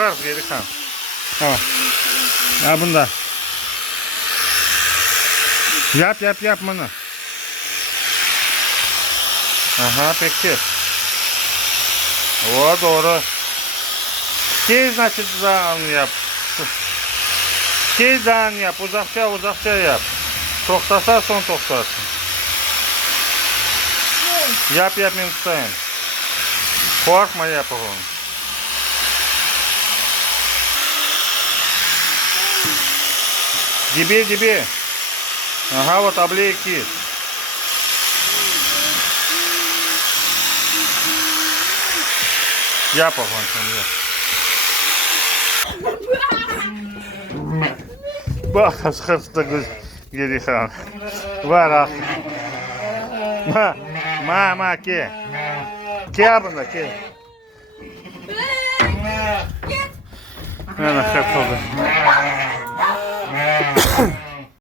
Kalk geri kalk. Tamam. Ya bunda. Yap bunu. Aha peki. O doğru. Tez значит yap. Tez yap. Uzakça yap. Toktasa son toktasın. Yap ben tutayım. Korkma yap onu. Dibi. Aha вот облейки. Yap onu şimdi. Bak hırsızda geri kalan. Var ha. Ke. Ke bunda ke. Ana hırsızda.